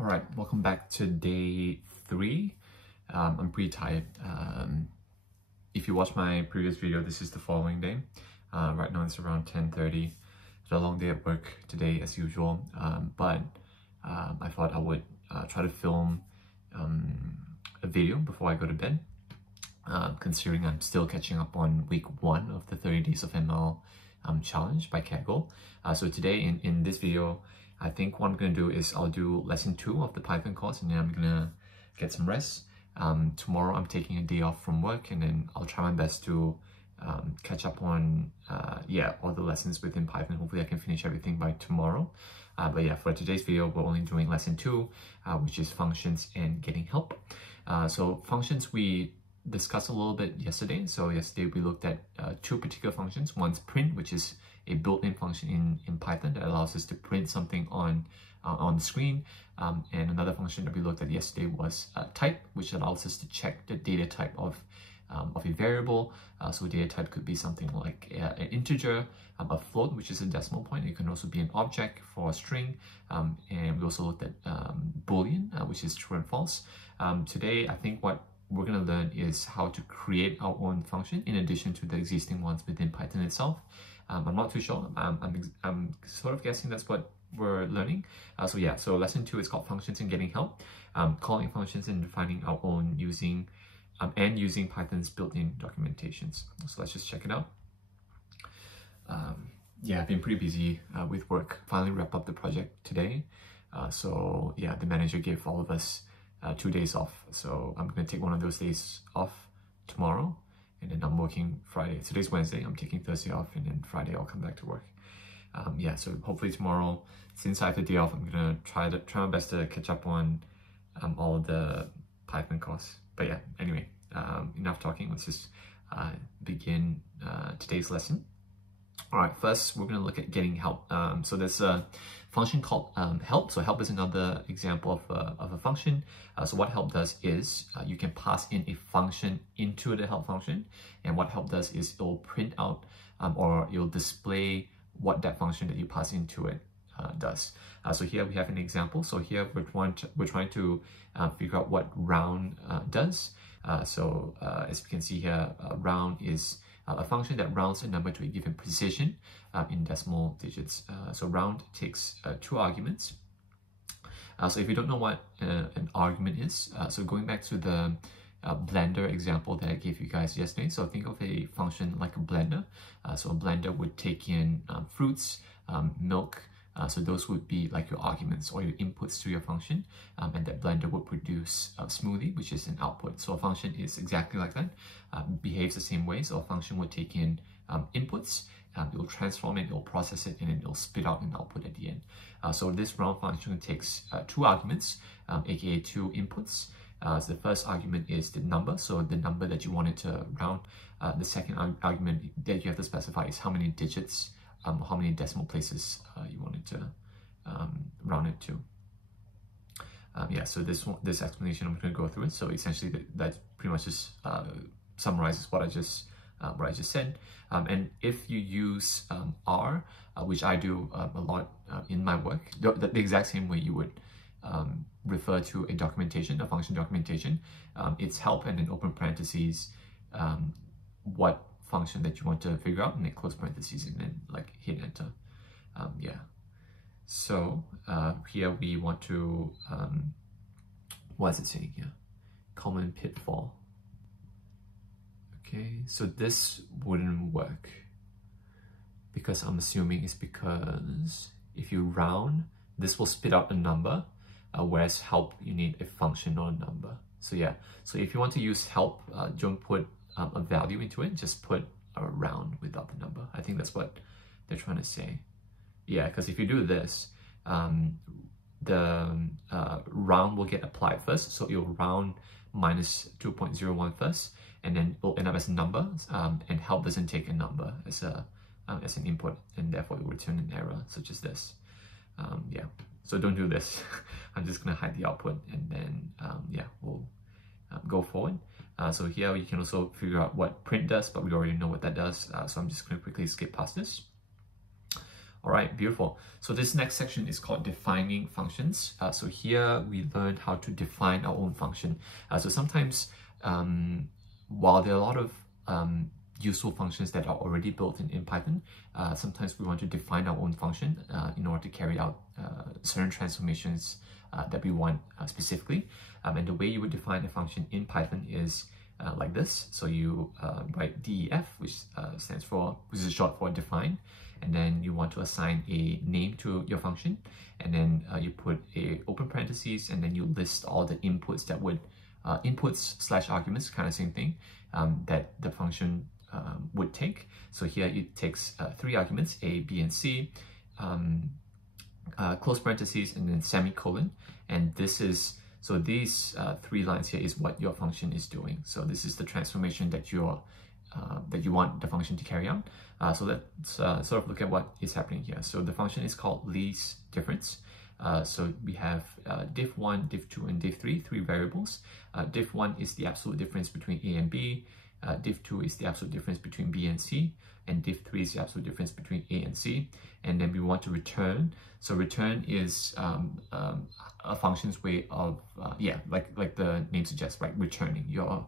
All right, welcome back to day 3. I'm pretty tired. If you watched my previous video, this is the following day. Right now it's around 10:30. It's a long day at work today as usual, but I thought I would try to film a video before I go to bed, considering I'm still catching up on week 1 of the 30 Days of ML challenge by Kaggle. So today in this video, I think what I'm going to do is I'll do lesson 2 of the Python course, and then I'm going to get some rest. Tomorrow I'm taking a day off from work, and then I'll try my best to catch up on all the lessons within Python. Hopefully I can finish everything by tomorrow. But yeah, for today's video, we're only doing lesson 2, which is functions and getting help. So functions we discussed a little bit yesterday. So yesterday we looked at 2 particular functions. One's print, which is a built-in function in Python that allows us to print something on the screen. And another function that we looked at yesterday was type, which allows us to check the data type of a variable. So data type could be something like an integer, a float, which is a decimal point. It can also be an object for a string. And we also looked at Boolean, which is true and false. Today, I think what we're going to learn is how to create our own function in addition to the existing ones within Python itself. I'm not too sure. I'm sort of guessing that's what we're learning. So lesson 2 is called functions and getting help. Calling functions and defining our own using Python's built-in documentations. So let's just check it out. I've been pretty busy with work. Finally wrap up the project today. The manager gave all of us 2 days off. So I'm going to take one of those days off tomorrow, and then I'm working Friday. Today's Wednesday. I'm taking Thursday off, and then Friday I'll come back to work. So hopefully tomorrow, since I have the day off, I'm gonna try my best to catch up on all of the Python course. But yeah, anyway, enough talking. Let's just begin today's lesson. All right, first we're going to look at getting help. So there's a function called help. So help is another example of a function. So what help does is you can pass in a function into the help function, and what help does is it'll print out or it'll display what that function that you pass into it does. So here we have an example. So here we're trying to figure out what round does. As you can see here, round is a function that rounds a number to a given precision in decimal digits. So round takes 2 arguments. So if you don't know what an argument is, so going back to the blender example that I gave you guys yesterday, so think of a function like a blender. So a blender would take in fruits, milk, so those would be like your arguments or your inputs to your function, and that blender would produce a smoothie, which is an output. So a function is exactly like that, behaves the same way. So a function would take in inputs, it will transform it, it will process it, and then it will spit out an output at the end. So this round function takes 2 arguments, aka 2 inputs. So the first argument is the number, so the number that you wanted to round. The second argument that you have to specify is how many digits, how many decimal places you wanted to round it to. So this explanation I'm going to go through it. So essentially that pretty much just summarizes what I just said. And if you use R, which I do a lot in my work, the exact same way you would refer to a documentation, a function documentation, it's help and then open parentheses what function that you want to figure out, and then close parentheses, and then like hit enter. So here we want to what is it saying here? Common pitfall. Okay, so this wouldn't work because I'm assuming it's because if you round, this will spit out a number, whereas help, you need a function, not a number. So yeah, so if you want to use help, don't put a value into it, just put a round without the number. I think that's what they're trying to say. Yeah, because if you do this, the round will get applied first, so it'll round minus 2.01 first, and then it'll end up as a number, and help doesn't take a number as an input, and therefore it will return an error such as this. So don't do this. I'm just gonna hide the output, and then we'll go forward. So here you can also figure out what print does, but we already know what that does. So I'm just gonna quickly skip past this. All right, beautiful. So this next section is called defining functions. So here we learned how to define our own function. So sometimes while there are a lot of useful functions that are already built in Python, sometimes we want to define our own function in order to carry out certain transformations that we want specifically. And the way you would define a function in Python is like this. So you write def, which is short for define, and then you want to assign a name to your function, and then you put a open parentheses, and then you list all the inputs that would inputs / arguments, kind of same thing, that the function would take. So here it takes 3 arguments, A, B, and C, close parentheses, and then semicolon. And this is, so these 3 lines here is what your function is doing. So this is the transformation that you want the function to carry out. So let's sort of look at what is happening here. So the function is called least difference. So we have diff1, diff2, and diff3, 3 variables. Diff1 is the absolute difference between A and B. Diff2 is the absolute difference between B and C, and diff3 is the absolute difference between A and C. And then we want to return. So return is a function's way of like the name suggests, right? Returning. You're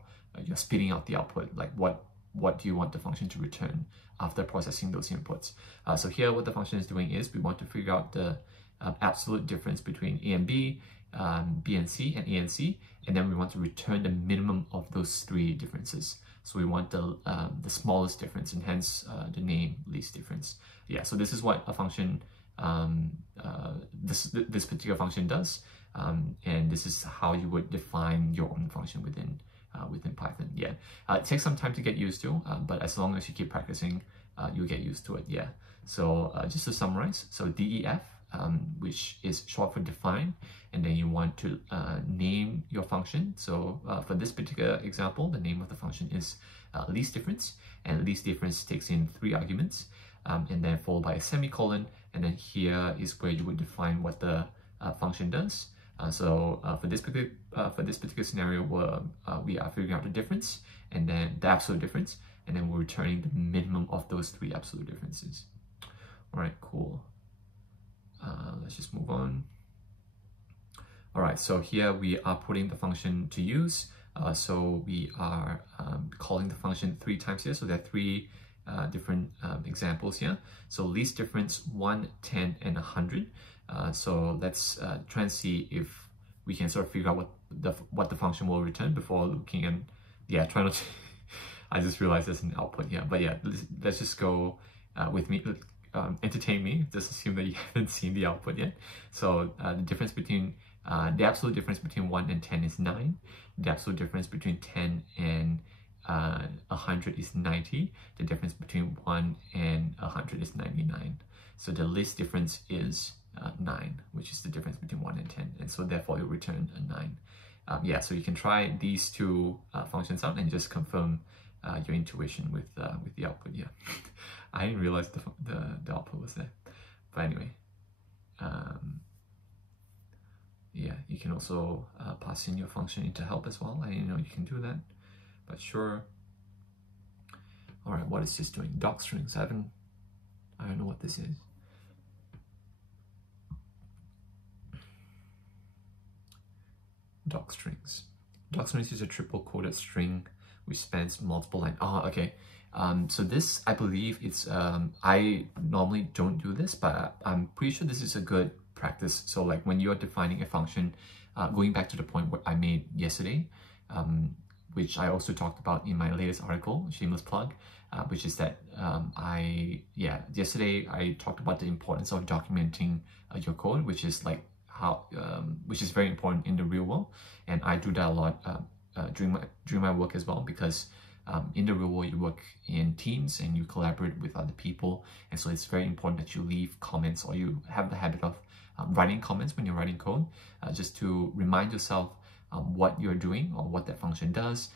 spitting out the output. Like what do you want the function to return after processing those inputs? So here what the function is doing is we want to figure out the absolute difference between A and B, B and C, and A and C, and then we want to return the minimum of those 3 differences. So we want the smallest difference, and hence the name least difference. Yeah, so this is what a function, this particular function does, and this is how you would define your own function within Python. Yeah, it takes some time to get used to, but as long as you keep practicing, you'll get used to it. Yeah. So just to summarize, so def, which is short for define, and then you want to name your function. So for this particular example, the name of the function is least difference, and least difference takes in 3 arguments, and then followed by a semicolon, and then here is where you would define what the function does. So for this particular scenario, we are figuring out the difference, and then the absolute difference, and then we're returning the minimum of those 3 absolute differences. All right, cool. Let's just move on. All right, so here we are putting the function to use. So we are calling the function 3 times here. So there are 3 different examples here. So least difference 1, 10, and 100. So let's try and see if we can sort of figure out what the function will return before looking and try not to. I just realized there's an output here, but yeah, let's just go with me. Entertain me. Just assume that you haven't seen the output yet. So the difference between the absolute difference between 1 and 10 is 9. The absolute difference between 10 and 100 is 90. The difference between 1 and 100 is 99. So the least difference is 9, which is the difference between 1 and 10, and so therefore you'll return a 9. So you can try these 2 functions out and just confirm your intuition with the output. Yeah. I didn't realize the output was there, but anyway, you can also pass in your function into help as well. I didn't know you can do that, but sure. All right, what is this doing? Doc strings. I don't know what this is. Doc strings. Doc strings is a triple quoted string which spans multiple lines. Oh, okay. So this, I believe it's, I normally don't do this, but I'm pretty sure this is a good practice. So like when you're defining a function, going back to the point what I made yesterday, which I also talked about in my latest article, shameless plug, which is that yesterday I talked about the importance of documenting your code, which is like how, which is very important in the real world. And I do that a lot during my work as well, because in the real world you work in teams and you collaborate with other people, and so it's very important that you leave comments, or you have the habit of writing comments when you're writing code, just to remind yourself what you're doing or what that function does,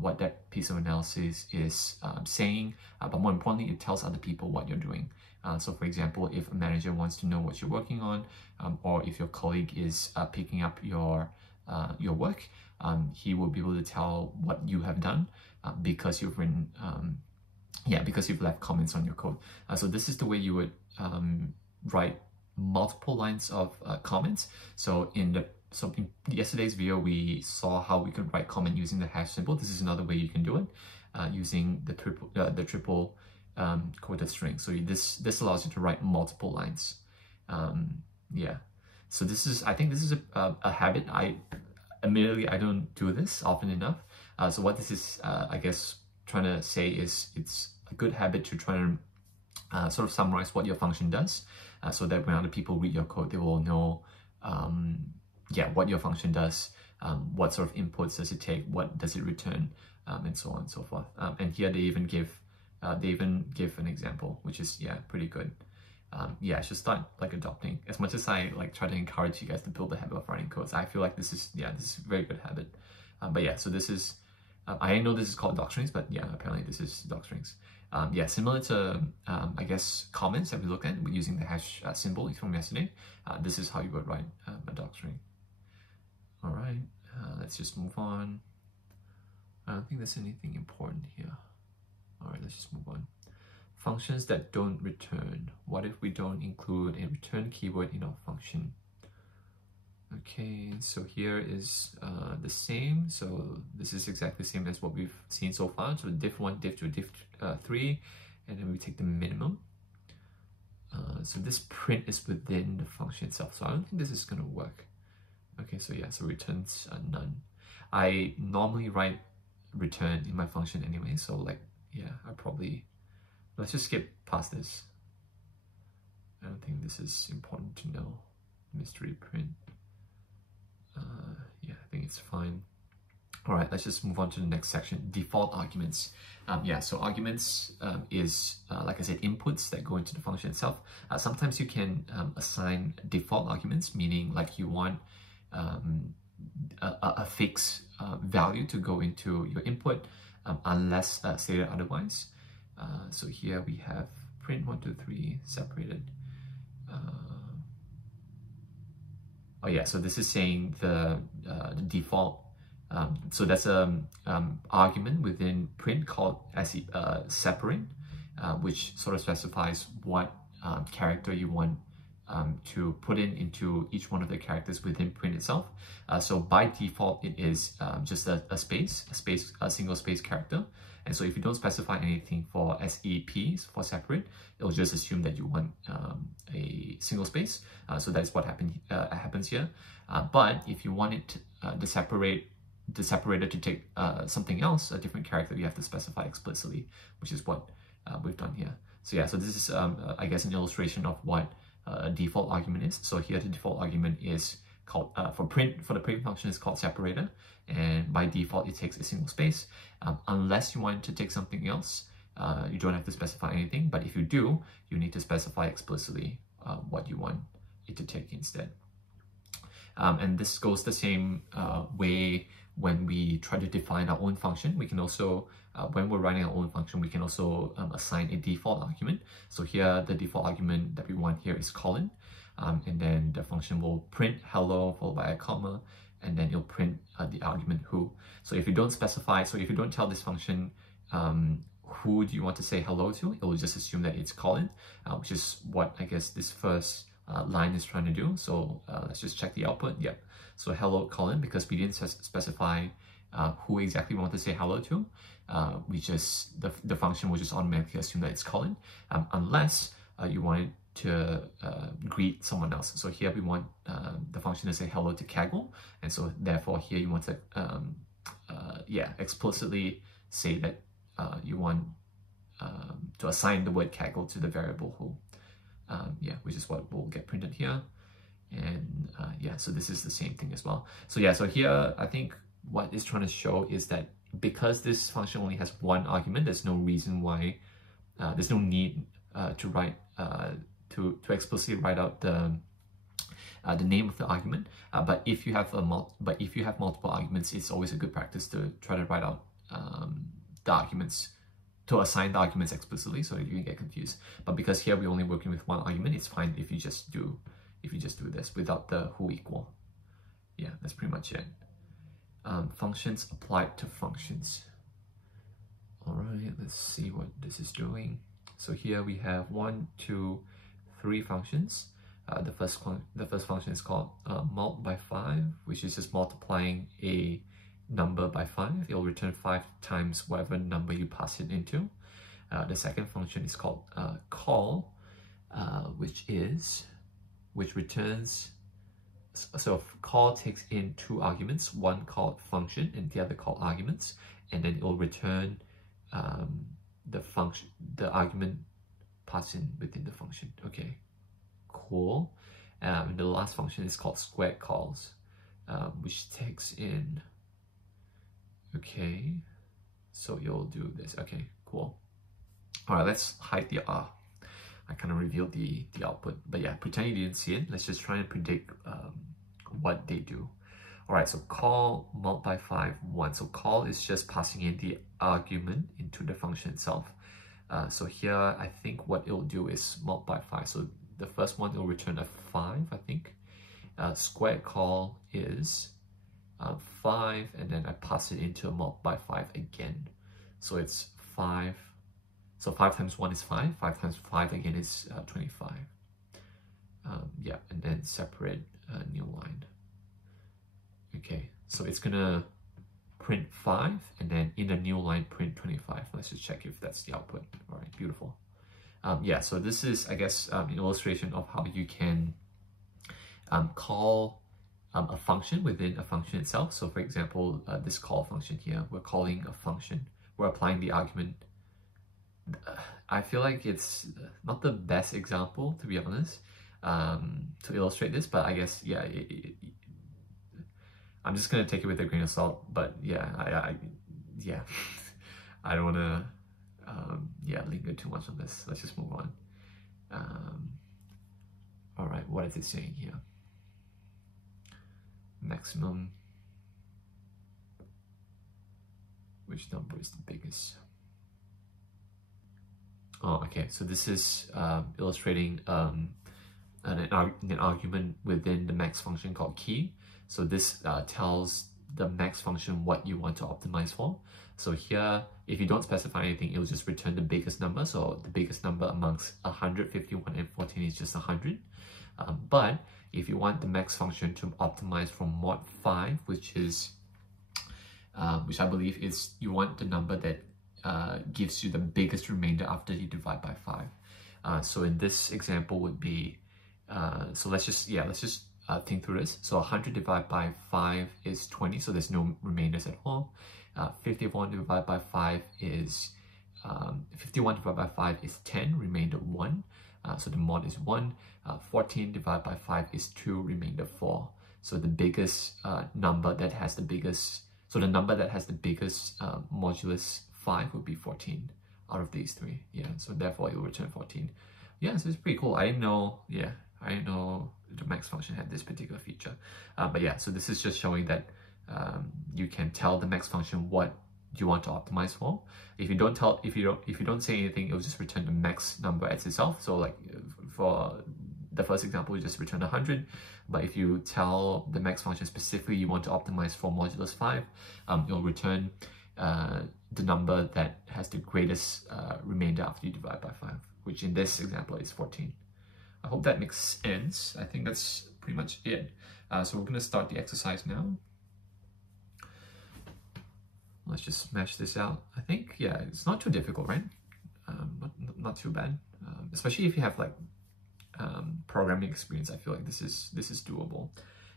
what that piece of analysis is saying, but more importantly, it tells other people what you're doing. So for example, if a manager wants to know what you're working on, or if your colleague is picking up your work, he will be able to tell what you have done because you've written, because you've left comments on your code. So this is the way you would write multiple lines of comments. So in yesterday's video, we saw how we can write comment using the hash symbol. This is another way you can do it using the triple quoted string. So this allows you to write multiple lines. Yeah. So I think this is a habit. Admittedly, I don't do this often enough. So what this is, I guess, trying to say is it's a good habit to try to sort of summarize what your function does, so that when other people read your code, they will know, what your function does, what sort of inputs does it take, what does it return, and so on and so forth. And here they even give an example, which is pretty good. I should start like adopting. As much as I like try to encourage you guys to build the habit of writing codes, I feel like this is a very good habit. So this is I know this is called docstrings, but apparently this is docstrings. Similar to I guess comments that we looked at using the hash symbol from yesterday. This is how you would write a docstring. All right, let's just move on. I don't think there's anything important here. All right, let's just move on. Functions that don't return. What if we don't include a return keyword in our function? Okay, so here is the same. So this is exactly the same as what we've seen so far. So diff1, diff2, diff3, and then we take the minimum. So this print is within the function itself. So I don't think this is going to work. Okay, so so returns none. I normally write return in my function anyway. So like, I probably, let's just skip past this. I don't think this is important to know. Mystery print. I think it's fine. All right, let's just move on to the next section, default arguments. So arguments is, like I said, inputs that go into the function itself. Sometimes you can assign default arguments, meaning like you want a fixed value to go into your input unless stated otherwise. So here we have print 1, 2, 3 separated. So this is saying the default. So that's an argument within print called separate, which sort of specifies what character you want to put into each one of the characters within print itself. So by default, it is just a single space character. And so if you don't specify anything for SEP, for separate, it'll just assume that you want a single space. So that's what happens here. But if you want it the separator to take something else, a different character, you have to specify explicitly, which is what we've done here. So this is I guess an illustration of what a default argument is. So here the default argument is called for the print function is called separator, and by default it takes a single space. Unless you want to take something else, you don't have to specify anything, but if you do, you need to specify explicitly what you want it to take instead. And this goes the same way when we try to define our own function. We can also, when we're writing our own function, we can also assign a default argument. So here, the default argument that we want here is colon. And then the function will print hello followed by a comma, and then it'll print the argument who. So if you don't specify, so if you don't tell this function who do you want to say hello to, it will just assume that it's colon, which is what I guess this first line is trying to do. So let's just check the output. Yep. So hello colon, because we didn't specify who exactly we want to say hello to. We just the function will just automatically assume that it's colon, unless you want it to greet someone else. So here we want the function to say hello to Kaggle, and so therefore here you want to explicitly say that you want to assign the word Kaggle to the variable who, which is what will get printed here. And so this is the same thing as well. So so here I think what it's trying to show is that because this function only has one argument, there's no reason why there's no need to write to explicitly write out the name of the argument. But if you have multiple arguments, it's always a good practice to try to write out the arguments, to assign the arguments explicitly, so that you can get confused. But because here we're only working with one argument, it's fine if you just do this without the who equal. Yeah, that's pretty much it. Functions applied to functions. All right, let's see what this is doing. So here we have 1, 2, three functions. The first function is called mult by 5, which is just multiplying a number by 5. It'll return 5 times whatever number you pass it into. The second function is called call, which returns, so call takes in two arguments, one called function and the other called arguments, and then it will return the argument passed in within the function. Okay, cool. And the last function is called squared calls, which takes in, okay, so you'll do this. Okay, cool. All right, let's hide the R. I kind of revealed the output, but yeah, pretend you didn't see it. Let's just try and predict what they do. All right, so call mult by 5, 1. So call is just passing in the argument into the function itself. So here, I think what it'll do is mult by 5. So the first one, it'll return a 5, I think. Squared call is 5, and then I pass it into a mult by 5 again. So it's 5. So 5 times 1 is 5. 5 times 5 again is 25. Yeah, and then separate new line. Okay, so it's gonna print 5, and then in the new line print 25. Let's just check if that's the output. All right, beautiful. Yeah, so this is, I guess, an illustration of how you can call a function within a function itself. So for example, this call function here, we're calling a function. We're applying the argument. I feel like it's not the best example, to be honest, to illustrate this, but I guess, yeah, I'm just gonna take it with a grain of salt. But yeah, yeah, I don't wanna linger too much on this. Let's just move on. All right, what is it saying here? Maximum. Which number is the biggest? Oh, okay, so this is illustrating an argument within the max function called key. So this tells the max function what you want to optimize for. So here, if you don't specify anything, it will just return the biggest number. So the biggest number amongst 100, 51, and 14 is just 100. But if you want the max function to optimize from mod 5, which I believe is, you want the number that gives you the biggest remainder after you divide by 5. So in this example would be, so let's just think through this. So 100 divided by 5 is 20, so there's no remainders at all. 51 divided by 5 is 51 divided by 5 is 10, remainder 1. So the mod is 1. 14 divided by 5 is 2, remainder 4. So the biggest number that has the biggest, so the number that has the biggest modulus 5 would be 14 out of these three. Yeah, so therefore it will return 14. Yeah, so it's pretty cool. I didn't know the max function had this particular feature. But yeah, so this is just showing that you can tell the max function what you want to optimize for. If you don't say anything, it will just return the max number as itself. So like for the first example, we just return 100. But if you tell the max function specifically you want to optimize for modulus 5, it will return the number that has the greatest remainder after you divide by 5, which in this example is 14. I hope that makes sense. I think that's pretty much it. So we're going to start the exercise now. Let's just smash this out. I think, yeah, it's not too difficult, right? Not too bad. Especially if you have like programming experience, I feel like this is doable.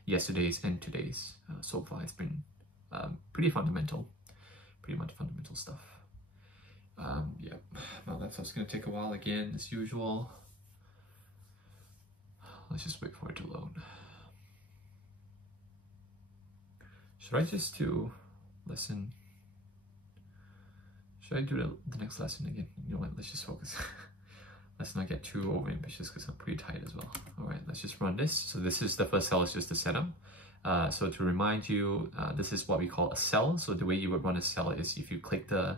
Yesterday's and today's so far it's been pretty fundamental. Pretty much fundamental stuff. Yeah, my laptop's gonna take a while again, as usual. Let's just wait for it to load. Should I just do lesson? Should I do the next lesson again? You know what, let's just focus. Let's not get too over ambitious because I'm pretty tired as well. All right, let's just run this. So this is the first cell, is just the setup. So to remind you, this is what we call a cell. So the way you would run a cell is if you click the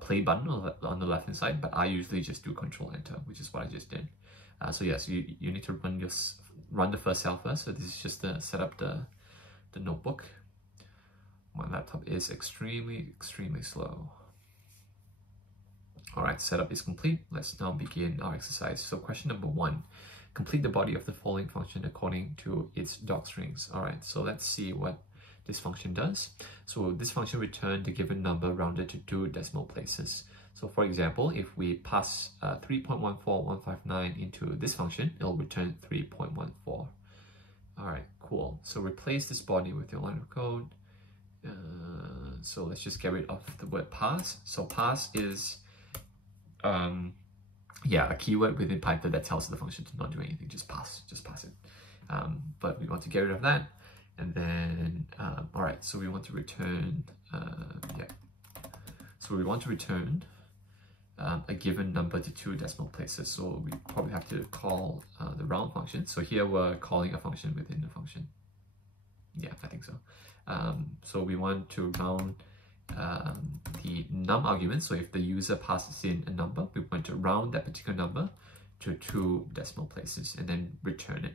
play button on the left hand side, but I usually just do Control Enter, which is what I just did. So yeah, so you need to run the first cell first. So this is just to set up the notebook. My laptop is extremely slow. All right, setup is complete. Let's now begin our exercise. So question number 1, complete the body of the following function according to its docstrings. All right, so let's see what this function does. So this function returns the given number rounded to 2 decimal places. So for example, if we pass 3.14159 into this function, it'll return 3.14. All right, cool. So replace this body with your line of code. So let's just get rid of the word pass. So pass is a keyword within Python that tells the function to not do anything, just pass it. But we want to get rid of that. And then, all right, so we want to return, So we want to return a given number to 2 decimal places. So we probably have to call the round function. So here we're calling a function within a function. Yeah, I think so. So we want to round the num argument. So if the user passes in a number, we want to round that particular number to 2 decimal places and then return it.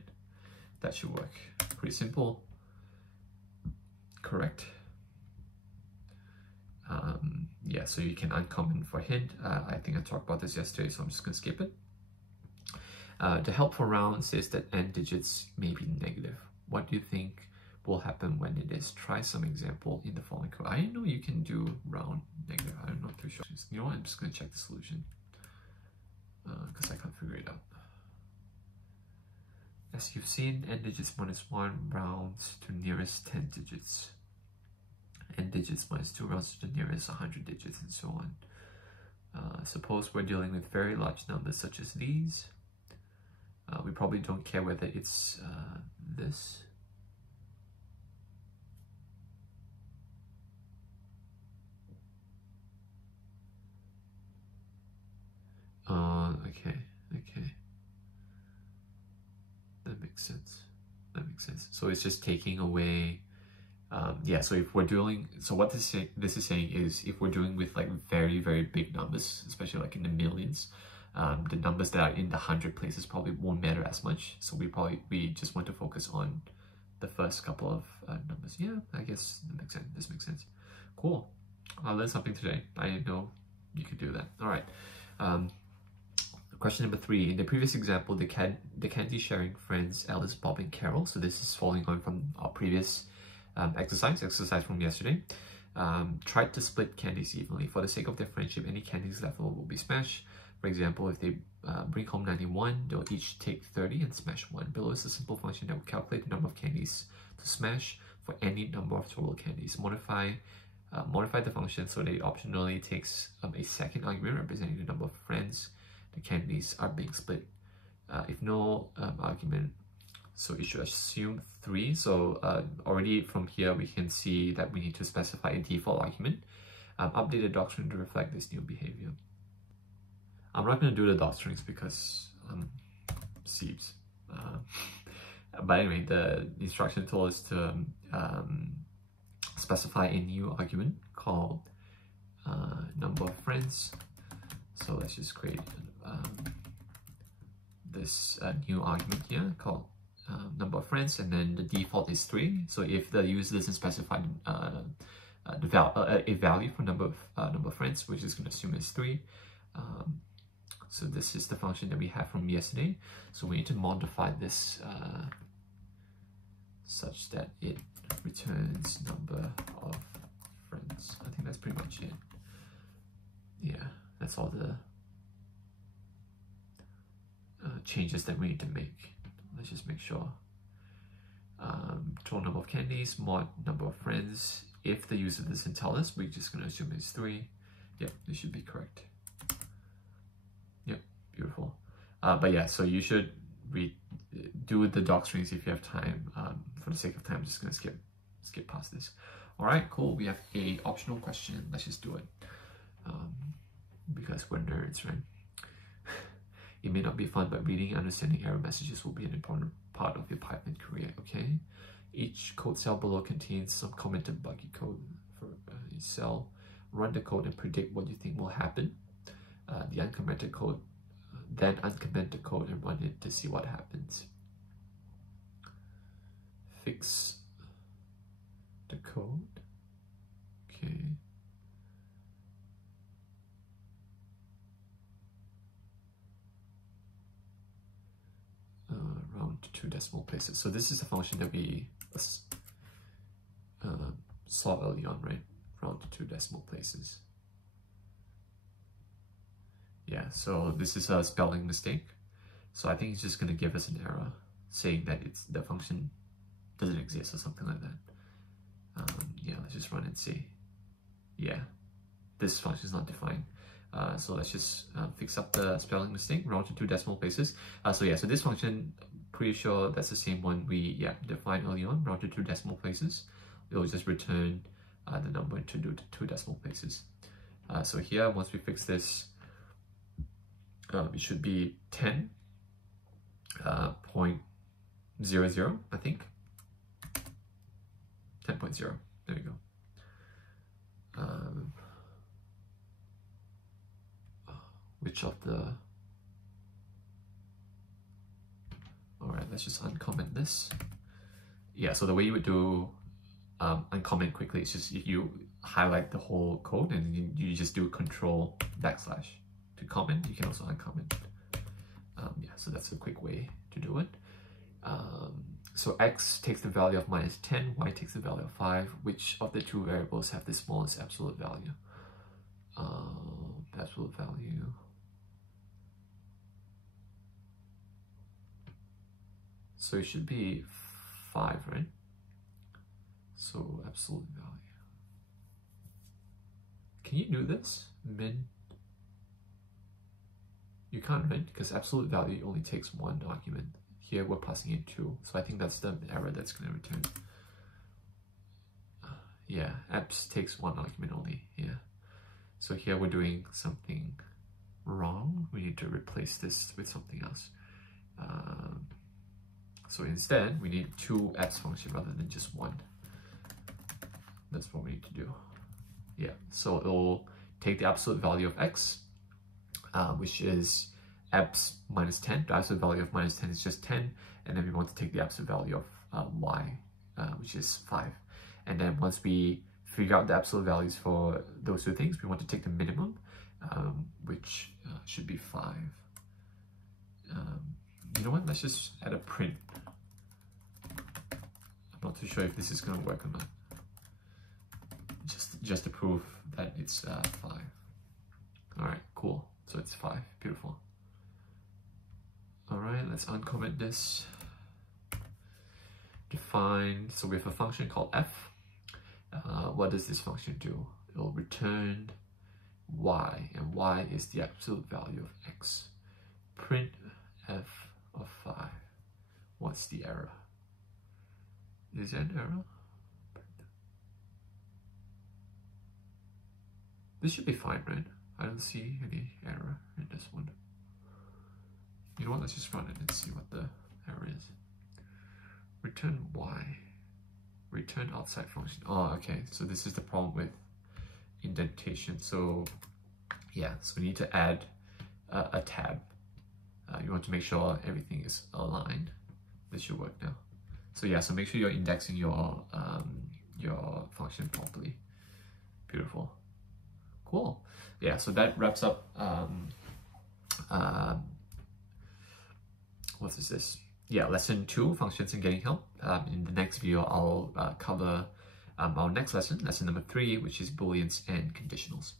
That should work. Pretty simple. Correct. Yeah, so you can uncommon for hint. I think I talked about this yesterday, so I'm just going to skip it. The helpful round says that n digits may be negative. What do you think will happen when it is? Try some example in the following code. I know you can do round negative. I'm not too sure. You know what? I'm just going to check the solution because I can't figure it out. As you've seen, n digits minus 1 rounds to nearest 10 digits. N digits minus 2 rounds to the nearest 100 digits, and so on. Suppose we're dealing with very large numbers such as these. We probably don't care whether it's this. Okay. That makes sense. So it's just taking away, so if we're dealing, so what this is saying is if we're dealing with like very, very big numbers, especially like in the millions, the numbers that are in the 100 places probably won't matter as much. So we just want to focus on the first couple of numbers. Yeah, I guess that makes sense. This makes sense. Cool. I learned something today. I didn't know you could do that. All right. Question number 3. In the previous example, the candy sharing friends Alice, Bob, and Carol. So this is following on from our previous exercise from yesterday. Tried to split candies evenly. For the sake of their friendship, any candies left over will be smashed. For example, if they bring home 91, they'll each take 30 and smash 1. Below is a simple function that will calculate the number of candies to smash for any number of total candies. Modify the function so that it optionally takes a second argument representing the number of friends the candies are being split. If no argument, so it should assume 3. So already from here we can see that we need to specify a default argument. Update the docstring to reflect this new behavior. I'm not going to do the docstrings because Siebes. But anyway, the instruction told us to specify a new argument called number of friends. So let's just create this new argument here called number of friends, and then the default is 3. So if the user doesn't specify a value for number of friends, which is going to assume is 3. So this is the function that we have from yesterday. So we need to modify this such that it returns number of friends. I think that's pretty much it. Yeah, that's all the changes that we need to make. Let's just make sure. Total number of candies, mod number of friends. If the user doesn't tell us, we're just going to assume it's 3. Yep, this should be correct. Yep, beautiful. But yeah, so you should do the docstrings if you have time. For the sake of time, I'm just going to skip past this. All right, cool. We have a optional question. Let's just do it. Because we're nerds, right? It may not be fun, but reading and understanding error messages will be an important part of your Python career, okay? Each code cell below contains some commented buggy code for a cell. Run the code and predict what you think will happen. The uncommented code, then uncomment the code and run it to see what happens. Fix the code. Okay. decimal places. So this is a function that we saw early on, right? Round to 2 decimal places. Yeah, so this is a spelling mistake. So I think it's just going to give us an error saying that the function doesn't exist or something like that. Yeah, let's just run and see. Yeah, this function is not defined. So let's just fix up the spelling mistake, round to 2 decimal places. So yeah, so this function, pretty sure that's the same one we defined early on, round to 2 decimal places. It will just return the number into 2 decimal places. So here, once we fix this, it should be 10.00, I think. 10.0, there we go. Which of the... Alright, let's just uncomment this. Yeah, so the way you would do uncomment quickly is just you highlight the whole code and you just do Control / to comment. You can also uncomment. Yeah, so that's a quick way to do it. So x takes the value of -10, y takes the value of 5. Which of the 2 variables have the smallest absolute value? Absolute value. So it should be 5, right? So absolute value. Can you do this? Min? You can't, right? Because absolute value only takes 1 argument. Here we're passing in 2. So I think that's the error that's going to return. Yeah, abs takes 1 argument only. Yeah. So here we're doing something wrong. We need to replace this with something else. So instead, we need 2 abs function rather than just 1. That's what we need to do. Yeah, so it'll take the absolute value of x, which is abs -10. The absolute value of -10 is just 10. And then we want to take the absolute value of y, which is 5. And then once we figure out the absolute values for those 2 things, we want to take the minimum, which should be 5. You know what? Let's just add a print. I'm not too sure if this is going to work or not. Just to prove that it's 5. Alright, cool. So it's 5. Beautiful. Alright, let's uncomment this. Define. So we have a function called f. What does this function do? It will return y, and y is the absolute value of x. Print f of 5. What's the error? Is there an error? This should be fine, right? I don't see any error in this one. You know what? Let's just run it and see what the error is. Return y. Return outside function. Oh, okay. So this is the problem with indentation. So yeah, so we need to add a tab. You want to make sure everything is aligned. This should work now. So yeah, so make sure you're indexing your function properly. Beautiful. Cool. Yeah, so that wraps up what is this? Yeah, lesson 2, functions and getting help. In the next video, I'll cover our next lesson, lesson number 3, which is booleans and conditionals.